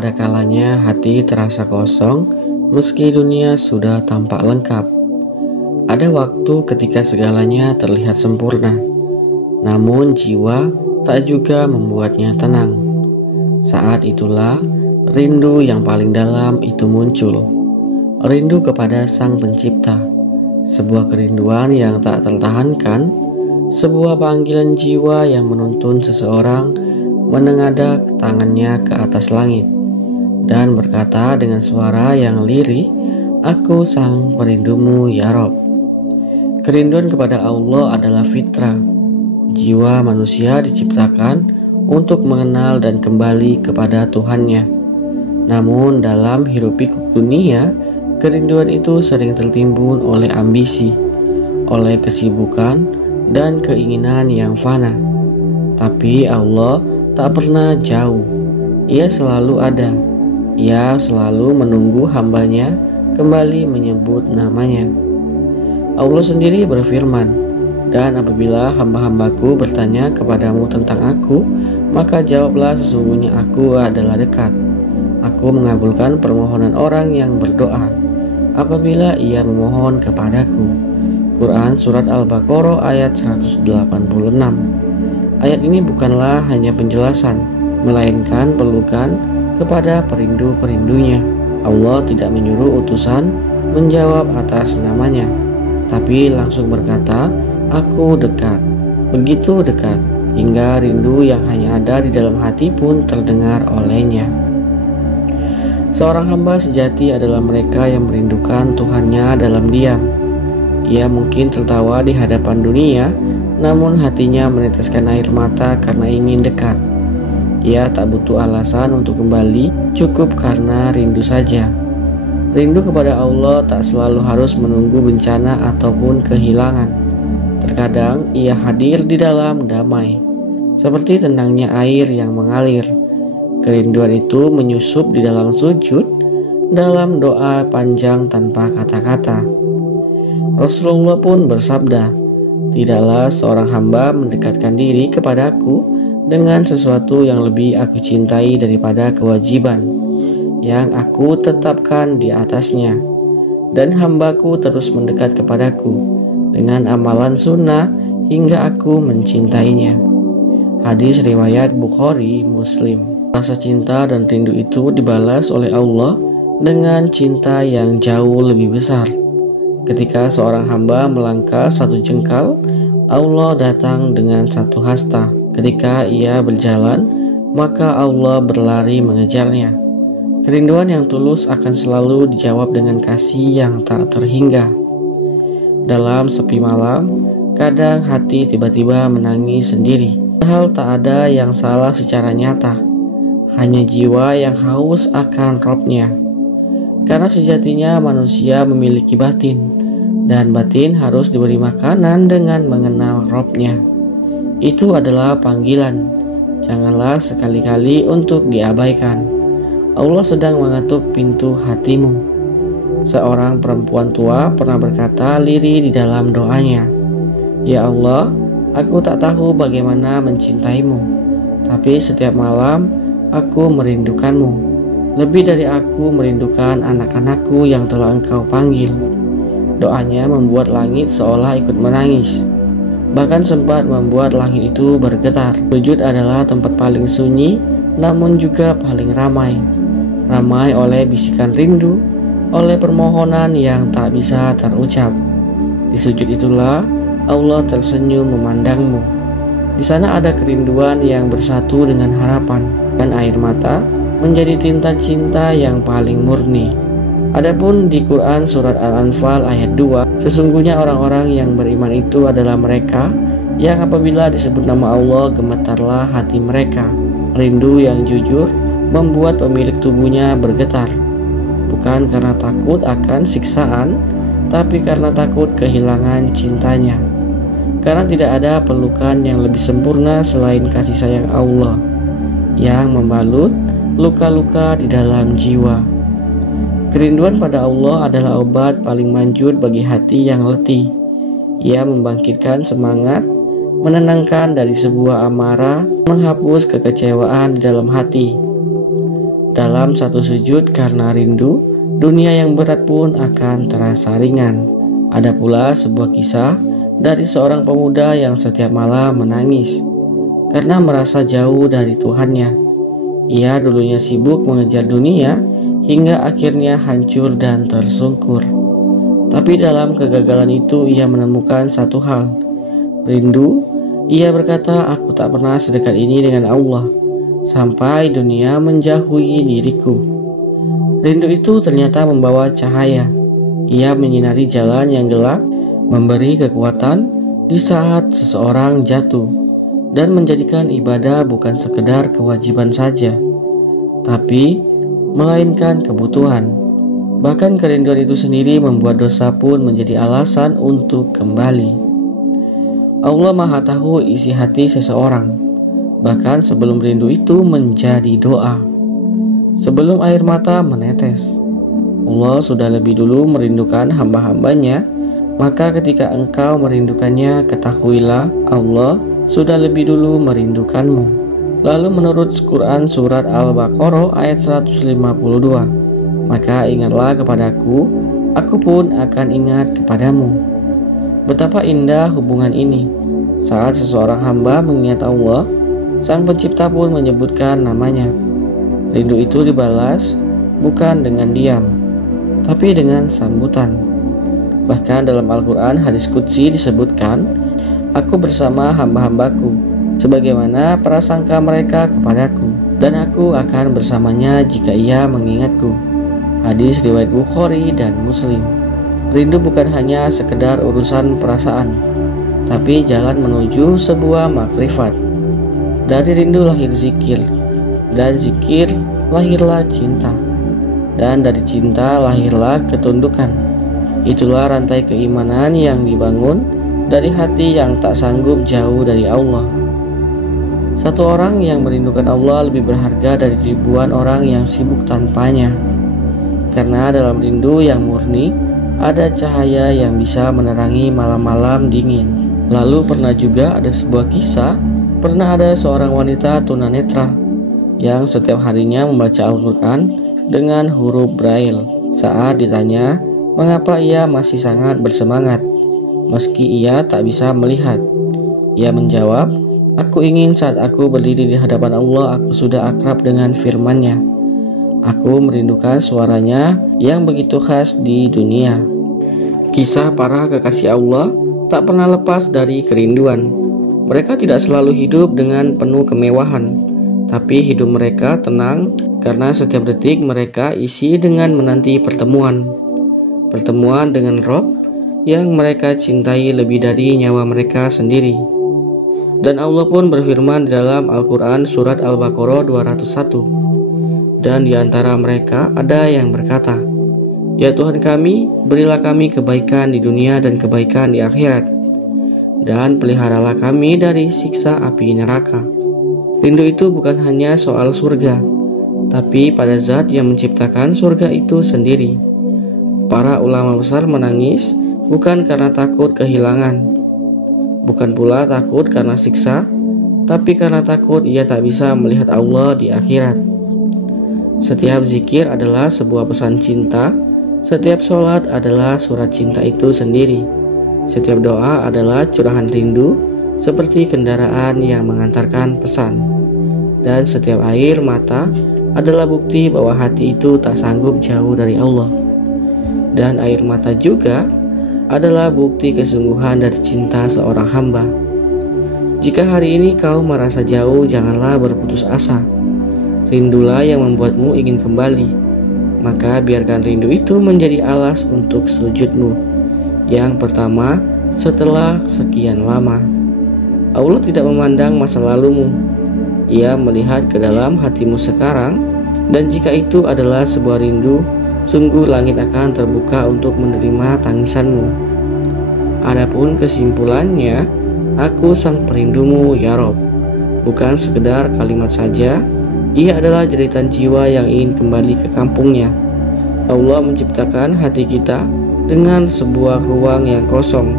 Ada kalanya hati terasa kosong meski dunia sudah tampak lengkap. Ada waktu ketika segalanya terlihat sempurna, namun jiwa tak juga membuatnya tenang. Saat itulah rindu yang paling dalam itu muncul. Rindu kepada Sang Pencipta, sebuah kerinduan yang tak tertahankan, sebuah panggilan jiwa yang menuntun seseorang menengadah tangannya ke atas langit dan berkata dengan suara yang lirih, "Aku sang perindumu ya Rob." Kerinduan kepada Allah adalah fitrah. Jiwa manusia diciptakan untuk mengenal dan kembali kepada Tuhannya. Namun dalam hiruk-pikuk dunia, kerinduan itu sering tertimbun oleh ambisi, oleh kesibukan dan keinginan yang fana. Tapi Allah tak pernah jauh. Ia selalu ada. Ia selalu menunggu hambanya kembali menyebut namanya. Allah sendiri berfirman, "Dan apabila hamba-hambaku bertanya kepadamu tentang aku, maka jawablah sesungguhnya aku adalah dekat. Aku mengabulkan permohonan orang yang berdoa apabila ia memohon kepadaku." Quran Surat Al-Baqarah ayat 186. Ayat ini bukanlah hanya penjelasan, melainkan pelukan kepada perindu-perindunya. Allah tidak menyuruh utusan menjawab atas namanya, tapi langsung berkata, "Aku dekat." Begitu dekat, hingga rindu yang hanya ada di dalam hati pun terdengar olehnya. Seorang hamba sejati adalah mereka yang merindukan Tuhannya dalam diam. Ia mungkin tertawa di hadapan dunia, namun hatinya meneteskan air mata karena ingin dekat. Ia tak butuh alasan untuk kembali, cukup karena rindu saja. Rindu kepada Allah tak selalu harus menunggu bencana ataupun kehilangan. Terkadang ia hadir di dalam damai, seperti tenangnya air yang mengalir. Kerinduan itu menyusup di dalam sujud, dalam doa panjang tanpa kata-kata. Rasulullah pun bersabda, "Tidaklah seorang hamba mendekatkan diri kepadaku dengan sesuatu yang lebih aku cintai daripada kewajiban yang aku tetapkan di atasnya, dan hambaku terus mendekat kepadaku dengan amalan sunnah hingga aku mencintainya." Hadis riwayat Bukhari Muslim. Rasa cinta dan rindu itu dibalas oleh Allah dengan cinta yang jauh lebih besar. Ketika seorang hamba melangkah satu jengkal, Allah datang dengan satu hasta. Ketika ia berjalan, maka Allah berlari mengejarnya. Kerinduan yang tulus akan selalu dijawab dengan kasih yang tak terhingga. Dalam sepi malam, kadang hati tiba-tiba menangis sendiri. Padahal tak ada yang salah secara nyata, hanya jiwa yang haus akan Robnya. Karena sejatinya manusia memiliki batin, dan batin harus diberi makanan dengan mengenal Robnya. Itu adalah panggilan. Janganlah sekali-kali untuk diabaikan. Allah sedang mengetuk pintu hatimu. Seorang perempuan tua pernah berkata lirih di dalam doanya, "Ya Allah, aku tak tahu bagaimana mencintaimu, tapi setiap malam aku merindukanmu. Lebih dari aku merindukan anak-anakku yang telah Engkau panggil." Doanya membuat langit seolah ikut menangis, bahkan sempat membuat langit itu bergetar. Sujud adalah tempat paling sunyi, namun juga paling ramai. Ramai oleh bisikan rindu, oleh permohonan yang tak bisa terucap. Di sujud itulah Allah tersenyum memandangmu. Di sana ada kerinduan yang bersatu dengan harapan, dan air mata menjadi tinta cinta yang paling murni. Adapun di Quran Surat Al-Anfal ayat 2, sesungguhnya orang-orang yang beriman itu adalah mereka yang apabila disebut nama Allah gemetarlah hati mereka. Rindu yang jujur membuat pemilik tubuhnya bergetar, bukan karena takut akan siksaan, tapi karena takut kehilangan cintanya. Karena tidak ada pelukan yang lebih sempurna selain kasih sayang Allah yang membalut luka-luka di dalam jiwa. Kerinduan pada Allah adalah obat paling manjur bagi hati yang letih. Ia membangkitkan semangat, menenangkan dari sebuah amarah, menghapus kekecewaan di dalam hati. Dalam satu sujud karena rindu, dunia yang berat pun akan terasa ringan. Ada pula sebuah kisah dari seorang pemuda yang setiap malam menangis karena merasa jauh dari Tuhannya. Ia dulunya sibuk mengejar dunia hingga akhirnya hancur dan tersungkur. Tapi dalam kegagalan itu ia menemukan satu hal, rindu. Ia berkata, "Aku tak pernah sedekat ini dengan Allah, sampai dunia menjauhi diriku." Rindu itu ternyata membawa cahaya. Ia menyinari jalan yang gelap, memberi kekuatan di saat seseorang jatuh, dan menjadikan ibadah bukan sekedar kewajiban saja, tapi melainkan kebutuhan. Bahkan kerinduan itu sendiri membuat dosa pun menjadi alasan untuk kembali. Allah Maha Tahu isi hati seseorang, bahkan sebelum rindu itu menjadi doa. Sebelum air mata menetes, Allah sudah lebih dulu merindukan hamba-hambanya. Maka ketika engkau merindukannya, ketahuilah Allah sudah lebih dulu merindukanmu. Lalu menurut Quran surat Al-Baqarah ayat 152, "Maka ingatlah kepadaku, aku pun akan ingat kepadamu." Betapa indah hubungan ini. Saat seseorang hamba mengingat Allah, Sang Pencipta pun menyebutkan namanya. Rindu itu dibalas bukan dengan diam, tapi dengan sambutan. Bahkan dalam Al-Quran hadis Qudsi disebutkan, "Aku bersama hamba-hambaku sebagaimana prasangka mereka kepadaku, dan aku akan bersamanya jika ia mengingatku." Hadis riwayat Bukhari dan Muslim. Rindu bukan hanya sekedar urusan perasaan, tapi jalan menuju sebuah makrifat. Dari rindu lahir zikir, dan zikir lahirlah cinta, dan dari cinta lahirlah ketundukan. Itulah rantai keimanan yang dibangun dari hati yang tak sanggup jauh dari Allah. Satu orang yang merindukan Allah lebih berharga dari ribuan orang yang sibuk tanpanya. Karena dalam rindu yang murni ada cahaya yang bisa menerangi malam-malam dingin. Lalu pernah juga ada sebuah kisah, pernah ada seorang wanita tunanetra yang setiap harinya membaca Al-Quran dengan huruf Braille. Saat ditanya mengapa ia masih sangat bersemangat meski ia tak bisa melihat, ia menjawab, "Aku ingin saat aku berdiri di hadapan Allah, aku sudah akrab dengan firman-Nya. Aku merindukan suaranya yang begitu khas di dunia." Kisah para kekasih Allah tak pernah lepas dari kerinduan. Mereka tidak selalu hidup dengan penuh kemewahan, tapi hidup mereka tenang karena setiap detik mereka isi dengan menanti pertemuan dengan Rob yang mereka cintai lebih dari nyawa mereka sendiri. Dan Allah pun berfirman di dalam Al-Quran surat Al-Baqarah 201, "Dan di antara mereka ada yang berkata, 'Ya Tuhan kami, berilah kami kebaikan di dunia dan kebaikan di akhirat, dan peliharalah kami dari siksa api neraka.'" Rindu itu bukan hanya soal surga, tapi pada zat yang menciptakan surga itu sendiri. Para ulama besar menangis bukan karena takut kehilangan, bukan pula takut karena siksa, tapi karena takut ia tak bisa melihat Allah di akhirat. Setiap zikir adalah sebuah pesan cinta, setiap sholat adalah surat cinta itu sendiri, setiap doa adalah curahan rindu seperti kendaraan yang mengantarkan pesan, dan setiap air mata adalah bukti bahwa hati itu tak sanggup jauh dari Allah. Dan air mata juga adalah bukti kesungguhan dari cinta seorang hamba. Jika hari ini kau merasa jauh, janganlah berputus asa. Rindulah yang membuatmu ingin kembali. Maka biarkan rindu itu menjadi alas untuk sujudmu yang pertama setelah sekian lama. Allah tidak memandang masa lalumu. Ia melihat ke dalam hatimu sekarang, dan jika itu adalah sebuah rindu, sungguh langit akan terbuka untuk menerima tangisanmu. Adapun kesimpulannya, aku sang perindumu ya Rob, bukan sekedar kalimat saja, ia adalah jeritan jiwa yang ingin kembali ke kampungnya. Allah menciptakan hati kita dengan sebuah ruang yang kosong,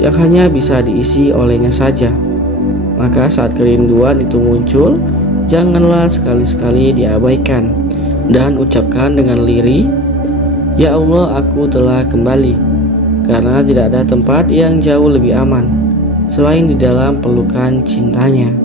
yang hanya bisa diisi olehnya saja. Maka saat kerinduan itu muncul, Janganlah sekali-sekali diabaikan, dan ucapkan dengan lirih, "Ya Allah, aku telah kembali," karena tidak ada tempat yang jauh lebih aman selain di dalam pelukan cintanya.